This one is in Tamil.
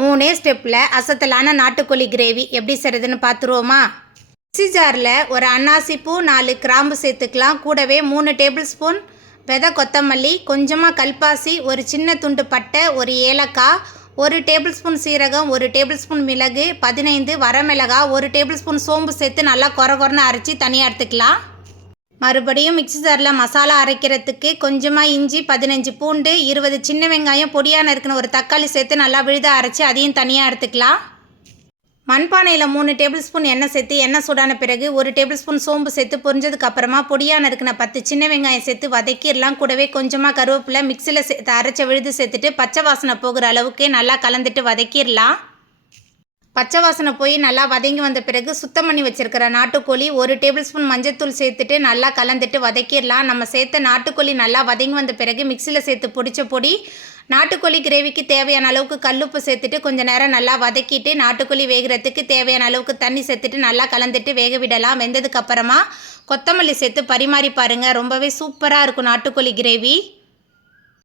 மூணே ஸ்டெப்பில் அசத்தலான நாட்டுக்கோழி கிரேவி எப்படி செய்கிறதுன்னு பார்த்துருவோமா? மிக்ஸி ஜாரில் ஒரு அன்னாசி பூ 4 கிராம்பு சேர்த்துக்கலாம். கூடவே 3 டேபிள் ஸ்பூன் விதை கொத்தமல்லி, கொஞ்சமாக கல்பாசி, ஒரு சின்ன துண்டு பட்டை, ஒரு ஏலக்காய், 1 டேபிள் ஸ்பூன் சீரகம், 1 டேபிள் ஸ்பூன் மிளகு, 15 வரமிளகாய், 1 டேபிள் ஸ்பூன் சோம்பு சேர்த்து நல்லா கொரன்னு அரைச்சி தனியாக எடுத்துக்கலாம். மறுபடியும் மிக்ஸி ஜாரில் மசாலா அரைக்கிறதுக்கு கொஞ்சமாக இஞ்சி, 15 பூண்டு, 20 சின்ன வெங்காயம், பொடியாக நறுக்குன ஒரு தக்காளி சேர்த்து நல்லா விழுதாக அரைச்சி அதையும் தனியாக எடுத்துக்கலாம். மண்பானையில் 3 டேபிள் ஸ்பூன் எண்ணெய் சேர்த்து எண்ணெய் சூடான பிறகு 1 டேபிள் ஸ்பூன் சோம்பு சேர்த்து பொரிஞ்சதுக்கு அப்புறமா பொடியாக நறுக்குன 10 சின்ன வெங்காயம் சேர்த்து வதக்கிடலாம். கூடவே கொஞ்சமாக கருவேப்பிலை மிக்சியில் சேர்த்து அரைச்ச விழுது சேர்த்துட்டு பச்சை வாசனை போகிற அளவுக்கு நல்லா கலந்துட்டு வதக்கிடலாம். பச்சை வாசனை போய் நல்லா வதங்கி வந்த பிறகு சுத்தம் பண்ணி வச்சுருக்கிற நாட்டுக்கோழி 1 டேபிள் ஸ்பூன் மஞ்சத்தூள் சேர்த்துட்டு நல்லா கலந்துட்டு வதக்கிடலாம். நம்ம சேர்த்த நாட்டுக்கோழி நல்லா வதங்கி வந்த பிறகு மிக்சியில் சேர்த்து பொடிச்ச பொடி நாட்டுக்கோழி கிரேவிக்கு தேவையான அளவுக்கு கல்லுப்பு சேர்த்துட்டு கொஞ்சம் நேரம் நல்லா வதக்கிட்டு நாட்டுக்கோழி வேகிறதுக்கு தேவையான அளவுக்கு தண்ணி சேர்த்துட்டு நல்லா கலந்துட்டு வேக விடலாம். வெந்ததுக்கப்புறமா கொத்தமல்லி சேர்த்து பரிமாறி பாருங்கள். ரொம்பவே சூப்பராக இருக்கும் நாட்டுக்கோழி கிரேவி.